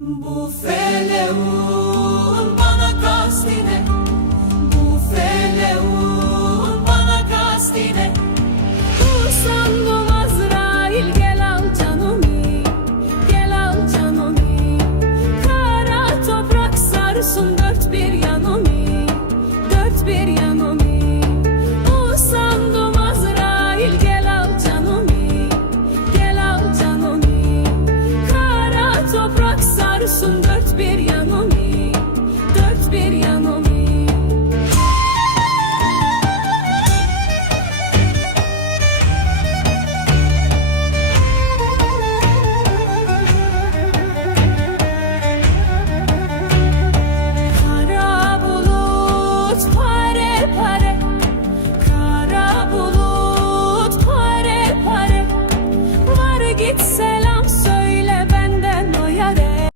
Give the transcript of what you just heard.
Bu feleğun bana kastine, bu feleğun bana kastine. Sandım Azrail gel al canımı, gel al canımı. Kara toprak sarsın dört bir yanımı, dört bir yanımı. Sandım Azrail gel al canımı, gel al canımı. Kara toprak sarsın dört bir yanımı.